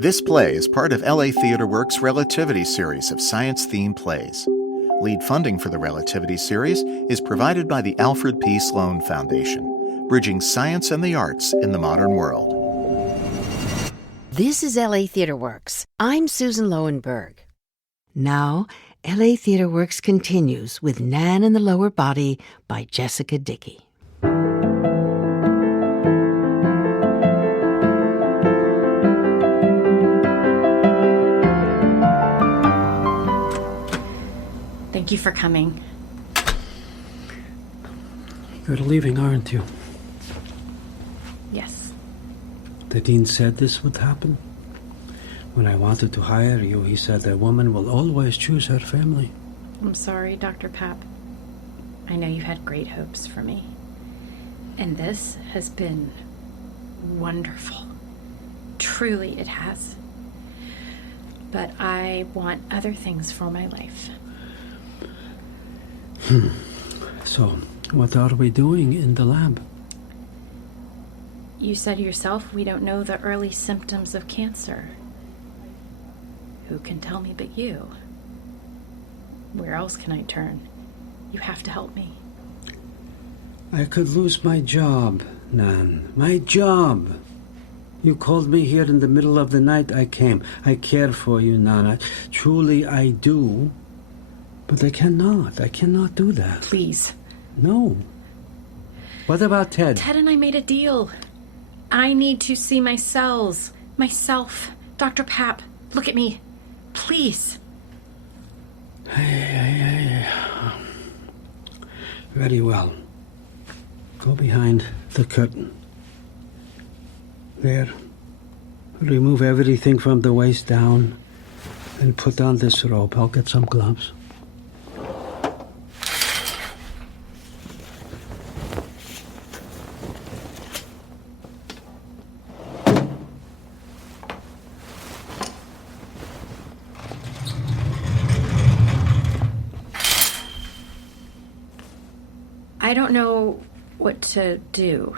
This play is part of LA Theatre Works Relativity Series of science-themed plays. Lead funding for the Relativity Series is provided by the Alfred P. Sloan Foundation, bridging science and the arts in the modern world. This is LA Theatre Works. I'm Susan Loewenberg. Now, LA Theatre Works continues with Nan in the Lower Body by Jessica Dickey. Thank you for coming. You're leaving, aren't you? Yes. The dean said this would happen. When I wanted to hire you, he said a woman will always choose her family. I'm sorry, Dr. Pap. I know you had great hopes for me. And this has been wonderful. Truly it has. But I want other things for my life. So, what are we doing in the lab? You said yourself we don't know the early symptoms of cancer. Who can tell me but you? Where else can I turn? You have to help me. I could lose my job, Nan. My job. You called me here in the middle of the night. I came. I care for you, Nan. Truly I do. But I cannot do that. Please. No. What about Ted? Ted and I made a deal. I need to see my cells. Myself. Dr. Pap, look at me. Please. Hey. Very well. Go behind the curtain. There. Remove everything from the waist down and put on this robe. I'll get some gloves. I don't know what to do.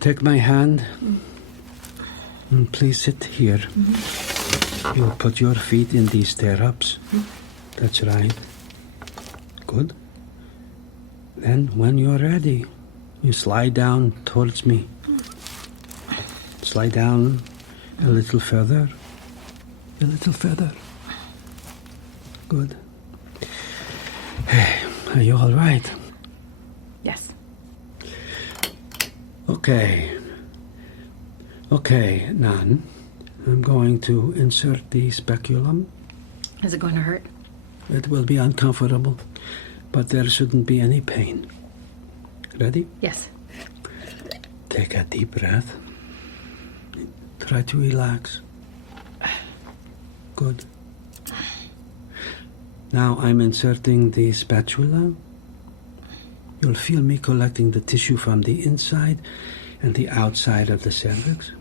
Take my hand and please sit here. You put your feet in these stirrups. That's right. Good. Then, when you're ready, you slide down towards me. Slide down a little further. A little further. Good. Hey, are you all right? Yes. Okay, Nan. I'm going to insert the speculum. Is it going to hurt? It will be uncomfortable, but there shouldn't be any pain. Ready? Yes. Take a deep breath. Try to relax. Good. Now I'm inserting the spatula. You'll feel me collecting the tissue from the inside and the outside of the cervix,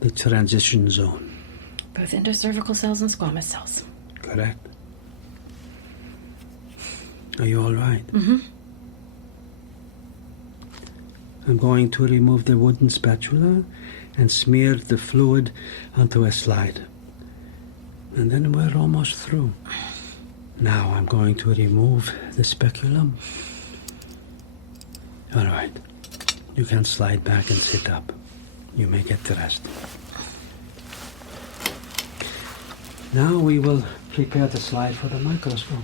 the transition zone. Both endocervical cells and squamous cells. Correct. Are you all right? I'm going to remove the wooden spatula and smear the fluid onto a slide. And then we're almost through. Now I'm going to remove the speculum. All right. You can slide back and sit up. You may get dressed. Now we will prepare the slide for the microscope.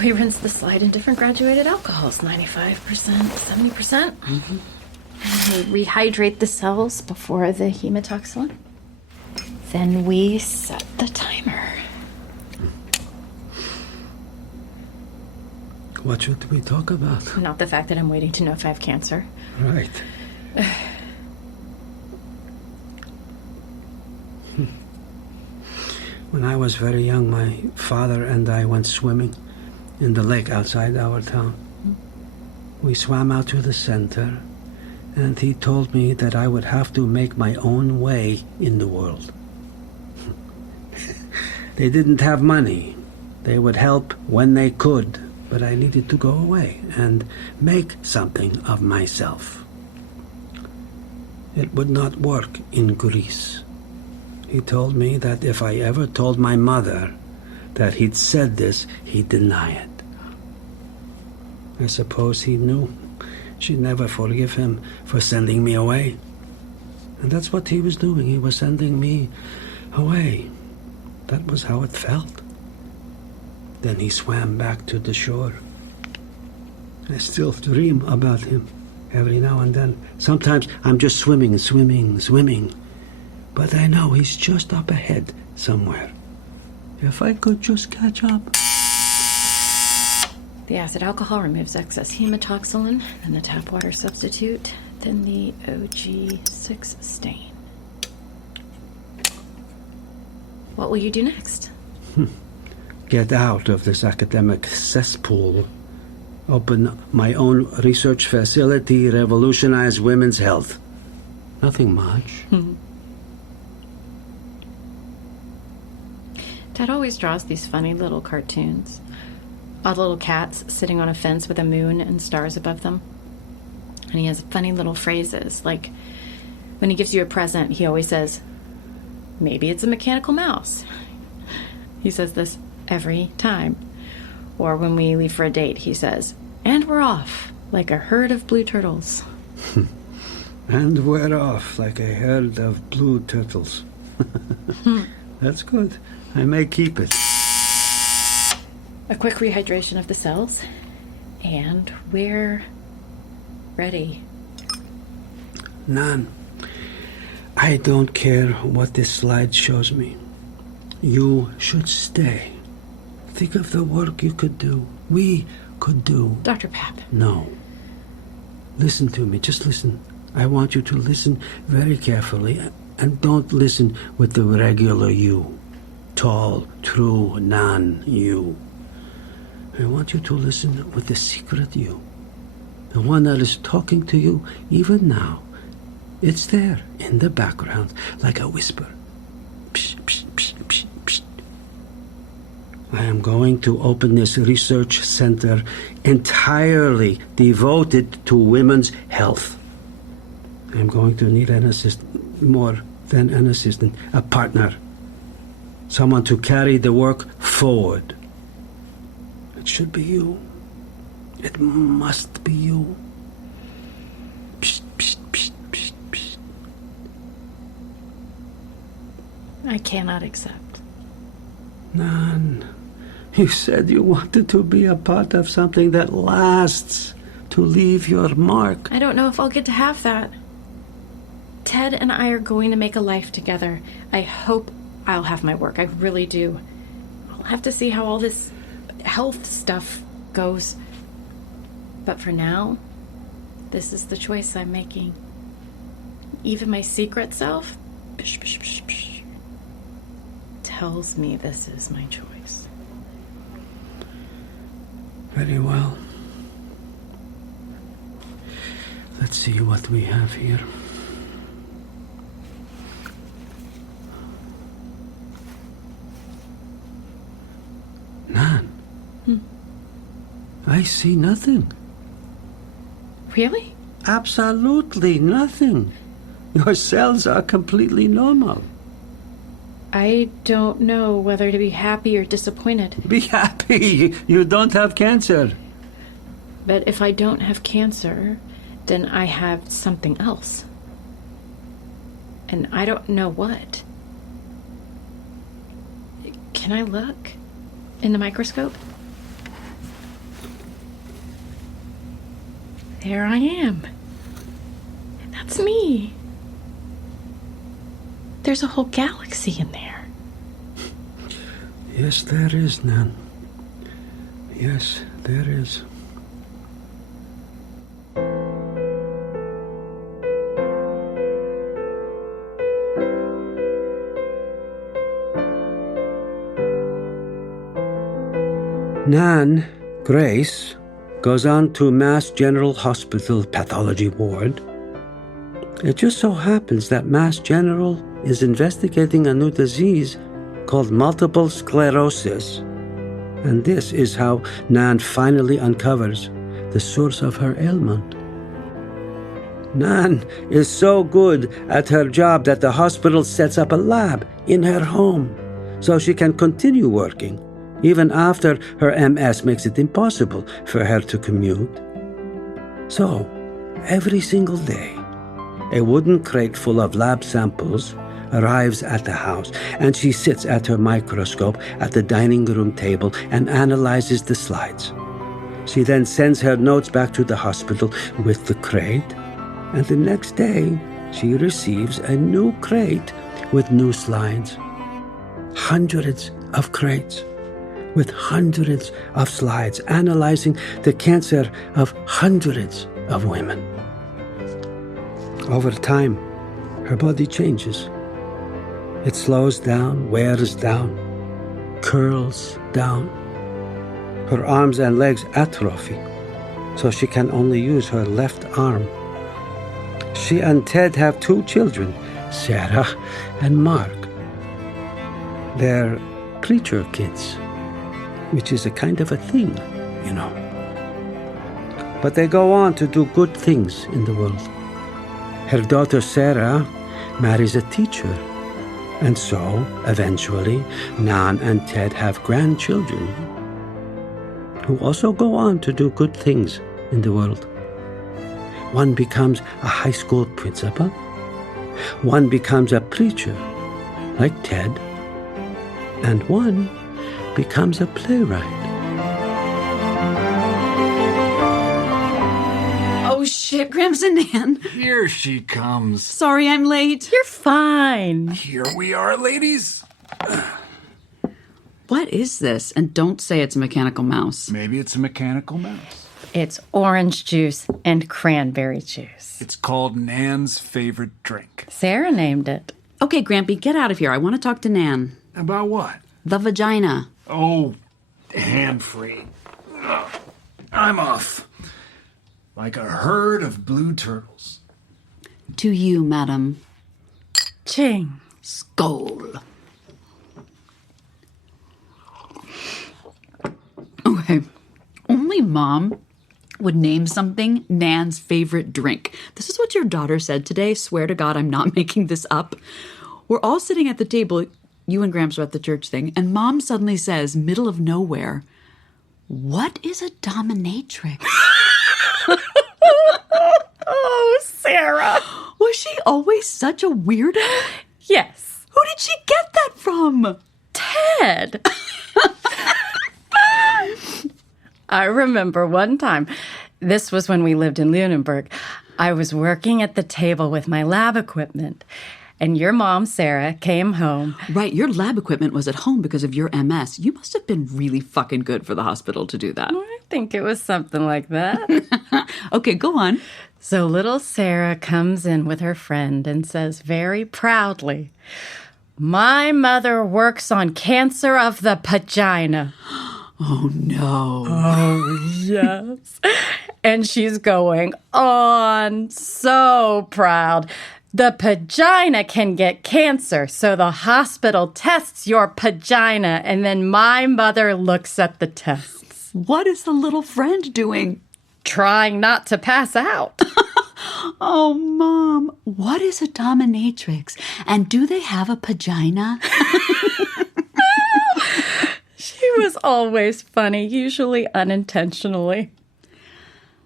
We rinse the slide in different graduated alcohols, 95%, 70%. And we rehydrate the cells before the hematoxylin. Then we set the timer. What should we talk about? Not the fact that I'm waiting to know if I have cancer. Right. When I was very young, my father and I went swimming in the lake outside our town. We swam out to the center, and he told me that I would have to make my own way in the world. They didn't have money. They would help when they could. But I needed to go away and make something of myself. It would not work in Greece. He told me that if I ever told my mother that he'd said this, he'd deny it. I suppose he knew she'd never forgive him for sending me away. And that's what he was doing. He was sending me away. That was how it felt. Then he swam back to the shore. I still dream about him every now and then. Sometimes I'm just swimming. But I know he's just up ahead somewhere. If I could just catch up. The acid alcohol removes excess hematoxylin, then the tap water substitute, then the OG6 stain. What will you do next? Get out of this academic cesspool. Open my own research facility, revolutionize women's health. Nothing much. Dad always draws these funny little cartoons. Odd little cats sitting on a fence with a moon and stars above them. And he has funny little phrases, like when he gives you a present, he always says, "Maybe it's a mechanical mouse." He says this every time. Or when we leave for a date, he says, "And we're off, like a herd of blue turtles." And we're off like a herd of blue turtles. That's good. I may keep it. A quick rehydration of the cells, and we're ready. Nan, I don't care what this slide shows me. You should stay. Think of the work you could do. We could do. Dr. Pap. No. Listen to me. Just listen. I want you to listen very carefully, and don't listen with the regular you. Tall, true, non-you. I want you to listen with the secret you. The one that is talking to you even now. It's there in the background like a whisper. Psh, psh, psh, psh, psh. I am going to open this research center entirely devoted to women's health. I'm going to need an assistant, more than an assistant, a partner. Someone to carry the work forward. It should be you. It must be you. Psst, psst, psst, psst, psst. I cannot accept. Nan, you said you wanted to be a part of something that lasts, to leave your mark. I don't know if I'll get to have that. Ted and I are going to make a life together. I hope I'll have my work. I really do. I'll have to see how all this health stuff goes. But for now, this is the choice I'm making. Even my secret self tells me this is my choice. Very well. Let's see what we have here. Nan, I see nothing. Really? Absolutely nothing. Your cells are completely normal. I don't know whether to be happy or disappointed. Be happy. You don't have cancer. But if I don't have cancer, then I have something else. And I don't know what. Can I look in the microscope? There I am. That's me. There's a whole galaxy in there. Yes, there is, Nan. Yes, there is. Nan, Grace, goes on to Mass General Hospital Pathology Ward. It just so happens that Mass General is investigating a new disease called multiple sclerosis. And this is how Nan finally uncovers the source of her ailment. Nan is so good at her job that the hospital sets up a lab in her home so she can continue working, even after her MS makes it impossible for her to commute. So, every single day, a wooden crate full of lab samples arrives at the house, and she sits at her microscope at the dining room table and analyzes the slides. She then sends her notes back to the hospital with the crate, and the next day she receives a new crate with new slides. Hundreds of crates with hundreds of slides analyzing the cancer of hundreds of women. Over time, her body changes. It slows down, wears down, curls down. Her arms and legs atrophy, so she can only use her left arm. She and Ted have 2 children, Sarah and Mark. They're preacher kids, which is a kind of a thing, you know. But they go on to do good things in the world. Her daughter Sarah marries a teacher, and so, eventually, Nan and Ted have grandchildren who also go on to do good things in the world. One becomes a high school principal. One becomes a preacher, like Ted. And one becomes a playwright. Oh, shit, Gramps and Nan. Here she comes. Sorry I'm late. You're fine. Here we are, ladies. What is this? And don't say it's a mechanical mouse. Maybe it's a mechanical mouse. It's orange juice and cranberry juice. It's called Nan's favorite drink. Sarah named it. Okay, Grampy, get out of here. I want to talk to Nan. About what? The vagina. Oh, hand-free. I'm off. Like a herd of blue turtles. To you, madam. Ching. Skull. Okay. Only Mom would name something Nan's favorite drink. This is what your daughter said today. Swear to God, I'm not making this up. We're all sitting at the table. You and Gramps are at the church thing. And Mom suddenly says, middle of nowhere, "What is a dominatrix?" Oh, Sarah. Was she always such a weirdo? Yes. Who did she get that from? Ted. I remember one time, this was when we lived in Loewenberg, I was working at the table with my lab equipment, and your mom, Sarah, came home. Right, your lab equipment was at home because of your MS. You must have been really fucking good for the hospital to do that. I think it was something like that. Okay, go on. So little Sarah comes in with her friend and says very proudly, "My mother works on cancer of the vagina." Oh, no. Oh, yes. And she's going on, so proud. The vagina can get cancer, so the hospital tests your vagina, and then my mother looks at the tests. What is the little friend doing? Trying not to pass out. Oh, Mom, what is a dominatrix? And do they have a vagina? She was always funny, usually unintentionally.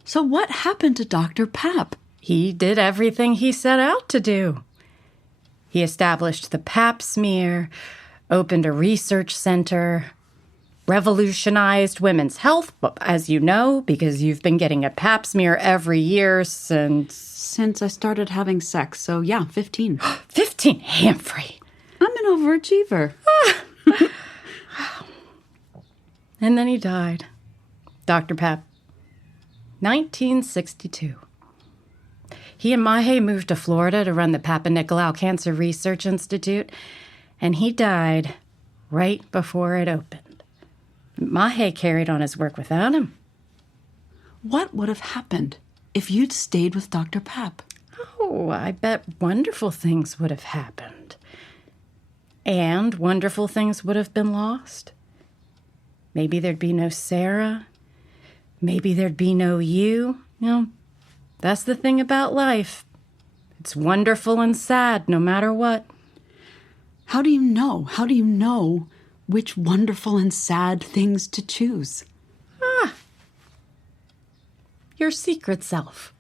So what happened to Dr. Pap? He did everything he set out to do. He established the Pap smear, opened a research center, revolutionized women's health, as you know, because you've been getting a Pap smear every year Since I started having sex, so yeah, 15. 15, Humphrey. I'm an overachiever. And then he died. Dr. Pap. 1962. He and Mache moved to Florida to run the Papanicolaou Cancer Research Institute, and he died right before it opened. Mache carried on his work without him. What would have happened if you'd stayed with Dr. Pap? Oh, I bet wonderful things would have happened. And wonderful things would have been lost. Maybe there'd be no Sarah. Maybe there'd be no you. No, That's the thing about life. It's wonderful and sad no matter what. How do you know? How do you know which wonderful and sad things to choose? Your secret self.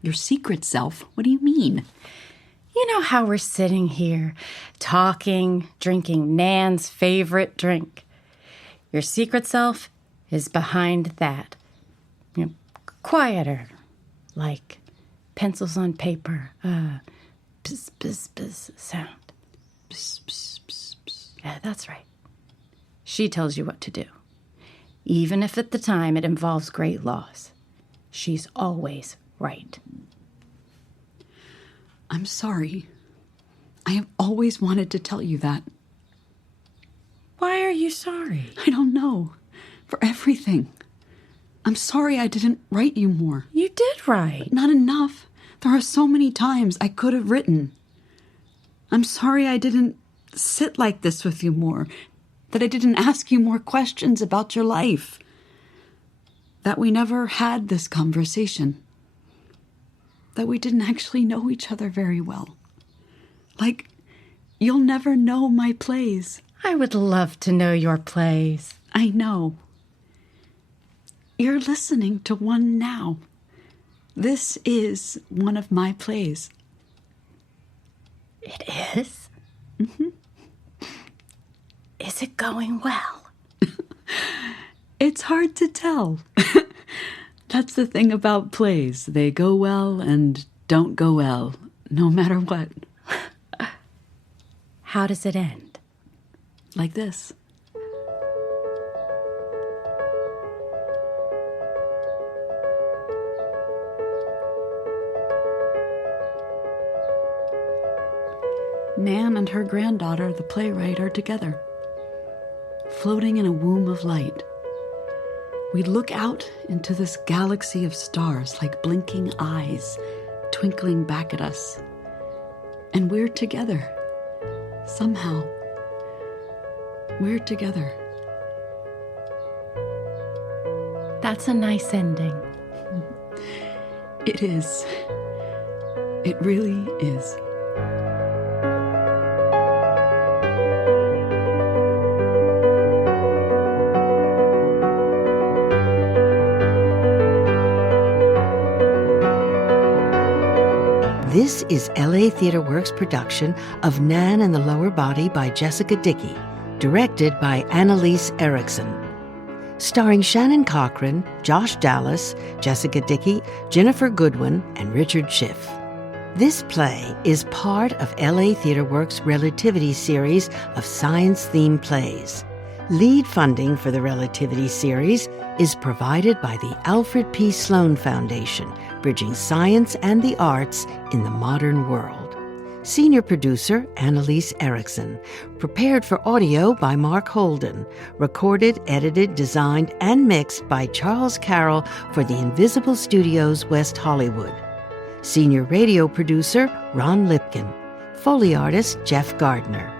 Your secret self? What do you mean? You know how we're sitting here, talking, drinking Nan's favorite drink. Your secret self is behind that. You know, quieter, like pencils on paper, bzz, bzz, bzz sound. Bzz, bzz, bzz, bzz. Yeah, that's right. She tells you what to do, even if at the time it involves great loss. She's always right. I'm sorry. I have always wanted to tell you that. Why are you sorry? I don't know. For everything. I'm sorry I didn't write you more. You did write. Not enough. There are so many times I could have written. I'm sorry I didn't sit like this with you more. That I didn't ask you more questions about your life. That we never had this conversation. That we didn't actually know each other very well. Like, you'll never know my plays. I would love to know your plays. I know. You're listening to one now. This is one of my plays. It is? Mm-hmm. Is it going well? It's hard to tell. That's the thing about plays. They go well and don't go well, no matter what. How does it end? Like this. Nan and her granddaughter, the playwright, are together, floating in a womb of light. We look out into this galaxy of stars like blinking eyes, twinkling back at us. And we're together. Somehow. We're together. That's a nice ending. It is. It really is. This is LA Theatre Works' production of Nan and the Lower Body by Jessica Dickey, directed by Lyse Erikson. Starring Shannon Cochran, Josh Dallas, Jessica Dickey, Ginnifer Goodwin, and Richard Schiff. This play is part of LA Theatre Works' Relativity Series of science-themed plays. Lead funding for the Relativity Series is provided by the Alfred P. Sloan Foundation, bridging science and the arts in the modern world. Senior producer, Lyse Erikson. Prepared for audio by Mark Holden. Recorded, edited, designed, and mixed by Charles Carroll for the Invisible Studios, West Hollywood. Senior radio producer, Ron Lipkin. Foley artist, Jeff Gardner.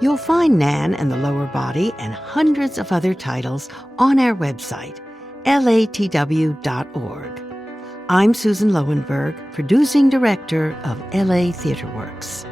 You'll find Nan and the Lower Body and hundreds of other titles on our website, latw.org. I'm Susan Loewenberg, producing director of LA Theatre Works.